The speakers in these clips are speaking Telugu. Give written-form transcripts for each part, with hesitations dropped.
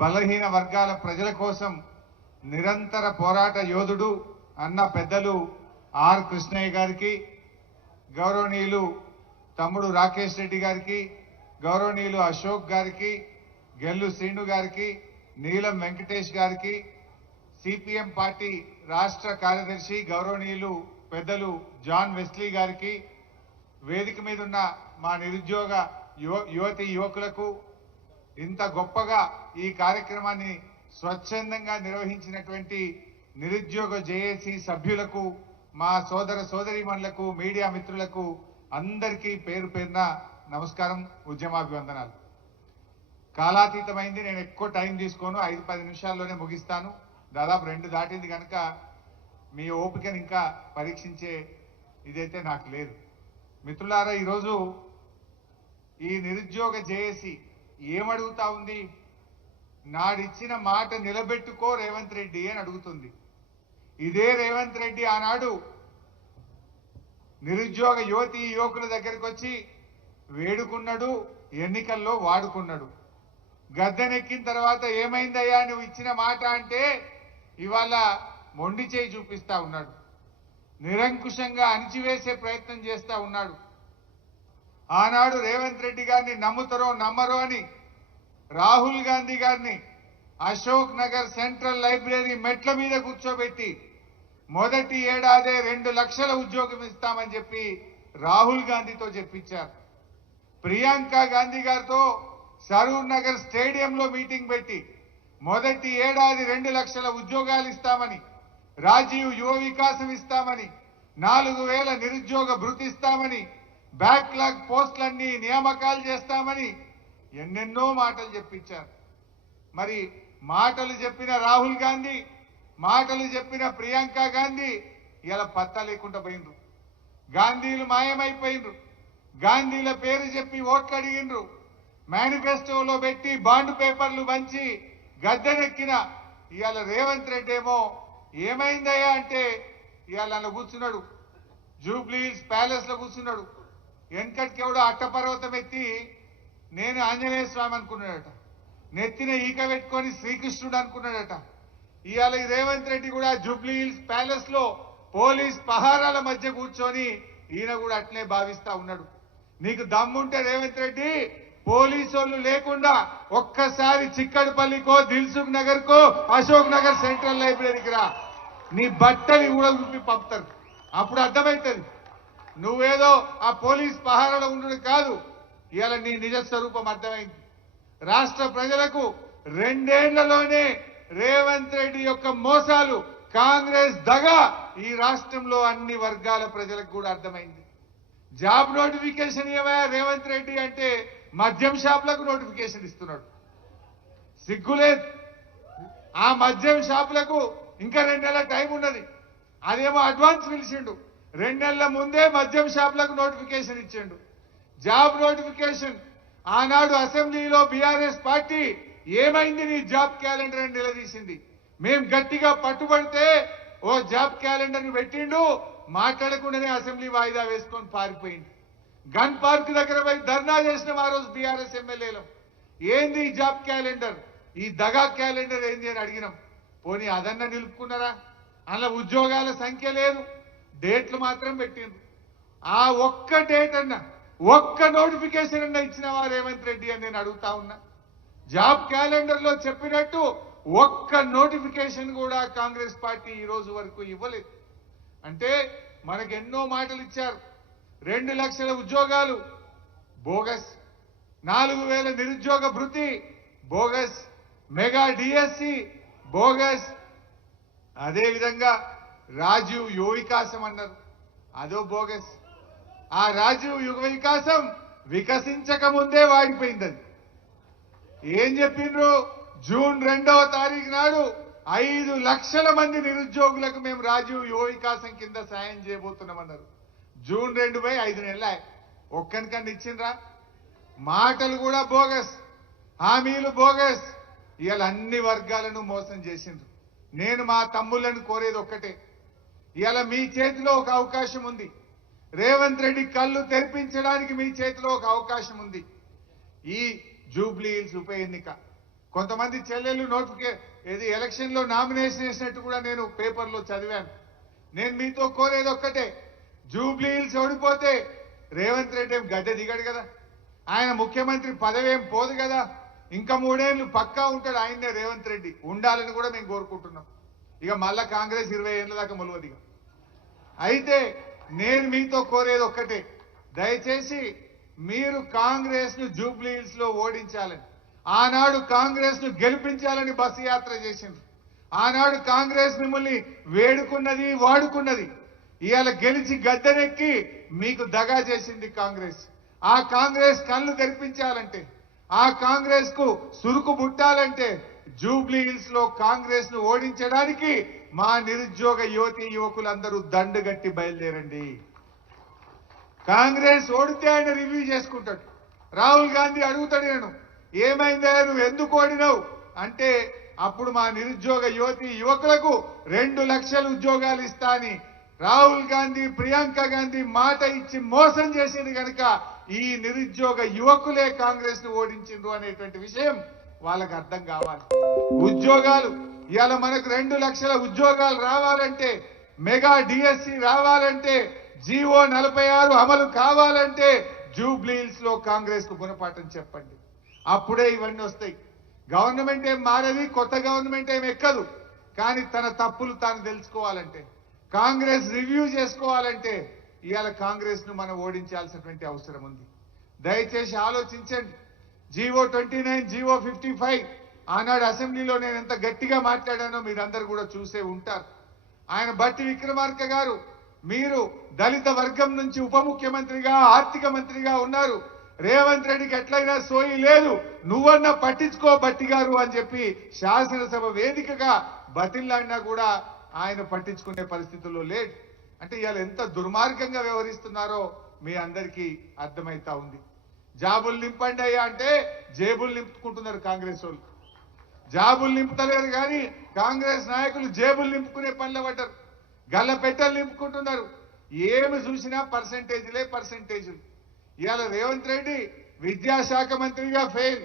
బలహీన వర్గాల ప్రజల కోసం నిరంతర పోరాట యోధుడు అన్న పెద్దలు ఆర్ కృష్ణయ్య గారికి, గౌరవనీయులు తమ్ముడు రాకేష్ రెడ్డి గారికి, గౌరవనీయులు అశోక్ గారికి, గెల్లు శ్రీను గారికి, నీలం వెంకటేష్ గారికి, సిపిఎం పార్టీ రాష్ట్ర కార్యదర్శి గౌరవనీయులు పెద్దలు జాన్ వెస్లీ గారికి, వేదిక మీద ఉన్న మా నిరుద్యోగ యువతి యువకులకు, ఇంత గొప్పగా ఈ కార్యక్రమాన్ని స్వచ్ఛందంగా నిర్వహించినటువంటి నిరుద్యోగ జేఏసీ సభ్యులకు, మా సోదర సోదరీమణులకు, మీడియా మిత్రులకు అందరికీ పేరు పేరున నమస్కారం, ఉద్యమాభివందనాలు. కాలాతీతమైంది, నేను ఎక్కువ టైం తీసుకోను, 5-10 నిమిషాల్లోనే ముగిస్తాను. దాదాపు 2 దాటింది కనుక మీ ఓపికను ఇంకా పరీక్షించే ఇదైతే నాకు లేదు. మిత్రులారా, ఈరోజు ఈ నిరుద్యోగ జేఏసీ ఏమడుగుతా ఉంది? నాడిచ్చిన మాట నిలబెట్టుకో రేవంత్ రెడ్డి అని అడుగుతుంది. ఇదే రేవంత్ రెడ్డి ఆనాడు నిరుద్యోగ యువతి యువకుల దగ్గరికి వచ్చి వేడుకున్నాడు, ఎన్నికల్లో వాడుకున్నాడు. గద్దెనెక్కిన తర్వాత ఏమైందయ్యా నువ్వు ఇచ్చిన మాట అంటే ఇవాళ మొండి చేయి చూపిస్తా ఉన్నాడు, నిరంకుశంగా అణిచివేసే ప్రయత్నం చేస్తా ఉన్నాడు. ఆనాడు రేవంత్ రెడ్డి గారిని నమ్ముతారో నమ్మరో అని రాహుల్ గాంధీ గారిని అశోక్ నగర్ సెంట్రల్ లైబ్రరీ మెట్ల మీద కూర్చోబెట్టి మొదటి ఏడాదే 2 లక్షల ఉద్యోగం ఇస్తామని చెప్పి రాహుల్ గాంధీతో చెప్పించారు. ప్రియాంక గాంధీ గారితో సరూర్ నగర్ స్టేడియంలో మీటింగ్ పెట్టి మొదటి ఏడాది 2 లక్షల ఉద్యోగాలు ఇస్తామని, రాజీవ్ యువ వికాసం ఇస్తామని, 4000 నిరుద్యోగ భృతి ఇస్తామని, బ్యాక్లాగ్ పోస్టులన్నీ నియామకాలు చేస్తామని ఎన్నెన్నో మాటలు చెప్పించారు. మరి మాటలు చెప్పిన రాహుల్ గాంధీ, మాటలు చెప్పిన ప్రియాంక గాంధీ ఇలా పత్తా లేకుండా పోయిండ్రు. గాంధీలు మాయమైపోయిండ్రు. గాంధీల పేరు చెప్పి ఓట్లు అడిగిండ్రు. మేనిఫెస్టోలో పెట్టి బాండ్ పేపర్లు పంచి గద్దెనెక్కిన ఇవాళ రేవంత్ రెడ్డి ఏమో ఏమైందయ్యా అంటే ఇవాళ అలా కూర్చున్నాడు, జూబ్లీ హిల్స్ ప్యాలెస్ లో కూర్చున్నాడు. వెనకటికి ఎవడో అట్టపర్వతం ఎత్తి నేను ఆంజనేయ స్వామి అనుకున్నాడట, నెత్తిన ఈక పెట్టుకొని శ్రీకృష్ణుడు అనుకున్నాడట. ఇవాళ ఈ రేవంత్ రెడ్డి కూడా జూబ్లీ హిల్స్ ప్యాలెస్ లో పోలీస్ పహారాల మధ్య కూర్చొని ఈయన కూడా అట్లే భావిస్తా ఉన్నాడు. నీకు దమ్ముంటే రేవంత్ రెడ్డి పోలీసు లేకుండా ఒక్కసారి చిక్కడపల్లికో, దిల్సుఖ్ నగర్ కో, అశోక్ నగర్ సెంట్రల్ లైబ్రరీకి రా, నీ బట్టలు కూడా చూపి పంపుతారు. అప్పుడు అర్థమవుతుంది నువ్వేదో ఆ పోలీస్ పహారాలో ఉండడు కాదు, ఇవాళ నీ నిజ స్వరూపం అర్థమైంది. రాష్ట్ర ప్రజలకు 2 ఏళ్లలోనే రేవంత్ రెడ్డి యొక్క మోసాలు, కాంగ్రెస్ దగ ఈ రాష్ట్రంలో అన్ని వర్గాల ప్రజలకు కూడా అర్థమైంది. జాబ్ నోటిఫికేషన్ ఏమయ్యా రేవంత్ రెడ్డి అంటే మద్యం షాపులకు నోటిఫికేషన్ ఇస్తున్నాడు. సిగ్గులేదు. ఆ మద్యం షాపులకు ఇంకా 2 నెలల టైం ఉన్నది, అదేమో అడ్వాన్స్ పిలిచిండు. 2 నెలల ముందే మద్యం షాపులకు నోటిఫికేషన్ ఇచ్చిండు. జాబ్ నోటిఫికేషన్ ఆనాడు అసెంబ్లీలో బీఆర్ఎస్ పార్టీ ఏమైంది నీ జాబ్ క్యాలెండర్ అని నిలదీసింది. మేం గట్టిగా పట్టుబడితే ఓ జాబ్ క్యాలెండర్ ని పెట్టిండు, మాట్లాడకుండానే అసెంబ్లీ వాయిదా వేసుకొని పారిపోయింది. గన్ పార్క్ దగ్గర పోయి ధర్నా చేసిన ఆ రోజు బీఆర్ఎస్ ఎమ్మెల్యేలు ఏంది ఈ జాబ్ క్యాలెండర్, ఈ దగా క్యాలెండర్ ఏంది అని అడిగినాం. పోనీ అదన్నా నిలుపుకున్నారా? అలా ఉద్యోగాల సంఖ్య లేదు, డేట్లు మాత్రం పెట్టిండ్రు. ఆ ఒక్క డేట్ అన్నా, ఒక్క నోటిఫికేషన్ అన్నా ఇచ్చినవా రేవంత్ రెడ్డి అని నేను అడుగుతా ఉన్నా. జాబ్ క్యాలెండర్ లో చెప్పినట్టు ఒక్క నోటిఫికేషన్ కూడా కాంగ్రెస్ పార్టీ ఈ రోజు వరకు ఇవ్వలేదు. అంటే మనకు ఎన్నో మాటలు ఇచ్చారు. 2 లక్షల ఉద్యోగాలు బోగస్, 4000 నిరుద్యోగ భృతి బోగస్, మెగా డిఎస్సి బోగస్, అదేవిధంగా రాజీవ్ యువ వికాసం అన్నారు, అదో బోగస్. ఆ రాజీవ్ యువ వికాసం వికసించక ముందే వాడిపోయింది. అది ఏం చెప్పిండ్రు? జూన్ 2వ తారీఖు నాడు 5 లక్షల మంది నిరుద్యోగులకు మేము రాజీవ్ యువ వికాసం కింద సాయం చేయబోతున్నామన్నారు. జూన్ 2 పోయి 5 నెలలు ఒక్కనికన్నా ఇచ్చిండ్రా? మాటలు కూడా బోగస్, హామీలు బోగస్. ఇవాళ అన్ని వర్గాలను మోసం చేసిండ్రు. నేను మా తమ్ముళ్లను కోరేది ఒక్కటే, ఇవాళ మీ చేతిలో ఒక అవకాశం ఉంది. రేవంత్ రెడ్డి కళ్ళు తెరిపించడానికి మీ చేతిలో ఒక అవకాశం ఉంది. ఈ జూబ్లీ హిల్స్ ఉప ఎన్నిక కొంతమంది చెల్లెళ్ళు ఇది ఎలక్షన్ లో నామినేషన్ వేసినట్టు కూడా నేను పేపర్లో చదివాను. నేను మీతో కోరేది ఒక్కటే, జూబ్లీ హిల్స్ ఓడిపోతే రేవంత్ రెడ్డి ఏం గద్దె దిగాడు కదా, ఆయన ముఖ్యమంత్రి పదవి ఏం పోదు కదా, ఇంకా 3 ఏళ్ళు పక్కా ఉంటాడు ఆయన్నే రేవంత్ రెడ్డి, ఉండాలని కూడా మేము కోరుకుంటున్నాం. ఇక మళ్ళా కాంగ్రెస్ 20 ఏళ్ళ దాకా మొలవదు. అయితే నేను మీతో కోరేది ఒక్కటే, దయచేసి మీరు కాంగ్రెస్ ను జూబ్లీ హిల్స్ లో ఓడించాలని, ఆనాడు కాంగ్రెస్ ను గెలిపించాలని బస్సు యాత్ర చేసిండ్రు. ఆనాడు కాంగ్రెస్ మిమ్మల్ని వేడుకున్నది, వాడుకున్నది. ఇవాళ గెలిచి గద్దెనెక్కి మీకు దగా చేసింది కాంగ్రెస్. ఆ కాంగ్రెస్ కళ్ళు తెరిపించాలంటే, ఆ కాంగ్రెస్ కు సురుకు బుట్టాలంటే జూబ్లీ హిల్స్ లో కాంగ్రెస్ ను ఓడించడానికి మా నిరుద్యోగ యువతి యువకులందరూ దండుగట్టి బయలుదేరండి. కాంగ్రెస్ ఓడితే ఆయన రివ్యూ చేసుకుంటాడు. రాహుల్ గాంధీ అడుగుతాడు, నేను ఏమైందా నువ్వు ఎందుకు ఓడినావు అంటే, అప్పుడు మా నిరుద్యోగ యువతి యువకులకు 2 లక్షల ఉద్యోగాలు ఇస్తా అని రాహుల్ గాంధీ, ప్రియాంక గాంధీ మాట ఇచ్చి మోసం చేసింది కనుక ఈ నిరుద్యోగ యువకులే కాంగ్రెస్ ను ఓడించిండ్రు అనేటువంటి విషయం వాళ్ళకి అర్థం కావాలి. ఉద్యోగాలు ఇవాళ మనకు 2 లక్షల ఉద్యోగాలు రావాలంటే, మెగా డిఎస్సి రావాలంటే, జీవో 46 అమలు కావాలంటే జూబ్లీ హిల్స్ లో కాంగ్రెస్ కు గుణపాఠం చెప్పండి. అప్పుడే ఇవన్నీ వస్తాయి. గవర్నమెంట్ ఏం మారది, కొత్త గవర్నమెంట్ ఏం ఎక్కదు. కానీ తన తప్పులు తాను తెలుసుకోవాలంటే, కాంగ్రెస్ రివ్యూ చేసుకోవాలంటే ఇవాళ కాంగ్రెస్ ను మనం ఓడించాల్సినటువంటి అవసరం ఉంది. దయచేసి ఆలోచించండి. జీవో 29, జీవో 55 ఆనాడు అసెంబ్లీలో నేను ఎంత గట్టిగా మాట్లాడానో మీరందరూ కూడా చూసే ఉంటారు. ఆయన బట్టి విక్రమార్క గారు, మీరు దళిత వర్గం నుంచి ఉప ముఖ్యమంత్రిగా, ఆర్థిక మంత్రిగా ఉన్నారు, రేవంత్ రెడ్డికి ఎట్లయినా సోయి లేదు, నువ్వన్నా పట్టించుకో బట్టి గారు అని చెప్పి శాసనసభ వేదికగా బతిల్లాడినా కూడా ఆయన పట్టించుకునే పరిస్థితుల్లో లేడు. అంటే ఇవాళ ఎంత దుర్మార్గంగా వ్యవహరిస్తున్నారో మీ అందరికీ అర్థమైతా ఉంది. జాబులు నింపండి అయ్యా అంటే జేబులు నింపుకుంటున్నారు కాంగ్రెస్ వాళ్ళు. జాబులు నింపుతలేరు కానీ కాంగ్రెస్ నాయకులు జేబులు నింపుకునే పనులు పడ్డారు, గల్ల పెట్టెలు నింపుకుంటున్నారు. ఏమి చూసినా పర్సెంటేజీలు. ఇవాళ రేవంత్ రెడ్డి విద్యాశాఖ మంత్రిగా ఫెయిల్,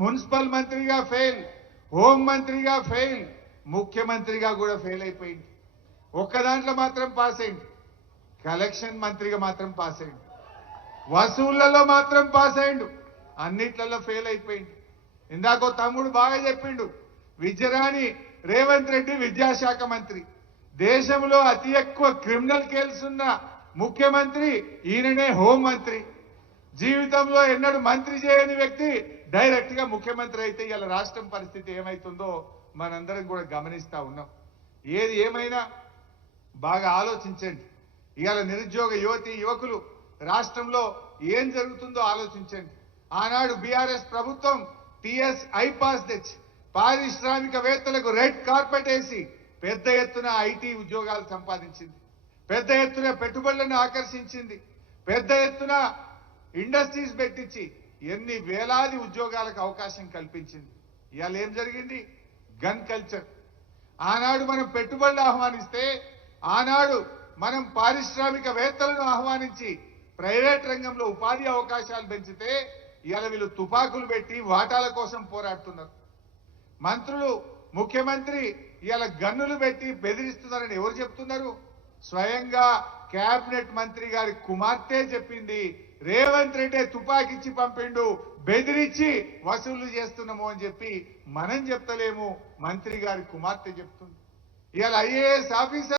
మున్సిపల్ మంత్రిగా ఫెయిల్, హోం మంత్రిగా ఫెయిల్, ముఖ్యమంత్రిగా కూడా ఫెయిల్ అయిపోయింది. ఒక్క దాంట్లో మాత్రం పాస్ అయింది, కలెక్షన్ మంత్రిగా మాత్రం పాస్ అయింది, వసూళ్లలో మాత్రం పాస్ అయిండు, అన్నిట్లలో ఫెయిల్ అయిపోయింది. ఇందాకో తమ్ముడు బాగా చెప్పిండు, విద్యరాని రేవంత్ రెడ్డి విద్యాశాఖ మంత్రి, దేశంలో అతి ఎక్కువ క్రిమినల్ కేసులు ఉన్న ముఖ్యమంత్రి ఈయననే హోం మంత్రి, జీవితంలో ఎన్నడూ మంత్రి చేయని వ్యక్తి డైరెక్ట్ గా ముఖ్యమంత్రి అయితే ఇలా రాష్ట్రం పరిస్థితి ఏమైతుందో మనందరం కూడా గమనిస్తా ఉన్నాం. ఏది ఏమైనా బాగా ఆలోచించండి. ఇవాళ నిరుద్యోగ యువతి యువకులు రాష్ట్రంలో ఏం జరుగుతుందో ఆలోచించండి. ఆనాడు బీఆర్ఎస్ ప్రభుత్వం టీఎస్ ఐపాస్ తెచ్చి పారిశ్రామికవేత్తలకు రెడ్ కార్పెట్ వేసి పెద్ద ఎత్తున ఐటీ ఉద్యోగాలు సంపాదించింది, పెద్ద ఎత్తున పెట్టుబడులను ఆకర్షించింది, పెద్ద ఎత్తున ఇండస్ట్రీస్ పెట్టించి ఎన్ని వేలాది ఉద్యోగాలకు అవకాశం కల్పించింది. ఇవాళ ఏం జరిగింది? Gun culture. ఆనాడు మనం పెట్టుబడులు ఆహ్వానిస్తే, ఆనాడు మనం పారిశ్రామికవేత్తలను ఆహ్వానించి ప్రైవేట్ రంగంలో ఉపాధి అవకాశాలు పెంచితే ఇవాళ వీళ్ళు తుపాకులు పెట్టి వాటాల కోసం పోరాడుతున్నారు. మంత్రులు, ముఖ్యమంత్రి ఇవాళ గన్నులు పెట్టి బెదిరిస్తున్నారని ఎవరు చెప్తున్నారు? స్వయంగా కేబినెట్ మంత్రి గారి కుమార్తె చెప్పింది, రేవంత్ రెడ్డి తుపాకిచ్చి పంపిండు, బెదిరించి వసూళ్లు చేస్తున్నాము అని చెప్పి మనం చెప్తలేము, మంత్రి గారి కుమార్తె చెప్తుంది. ఇవాళ ఐఏఎస్ ఆఫీసర్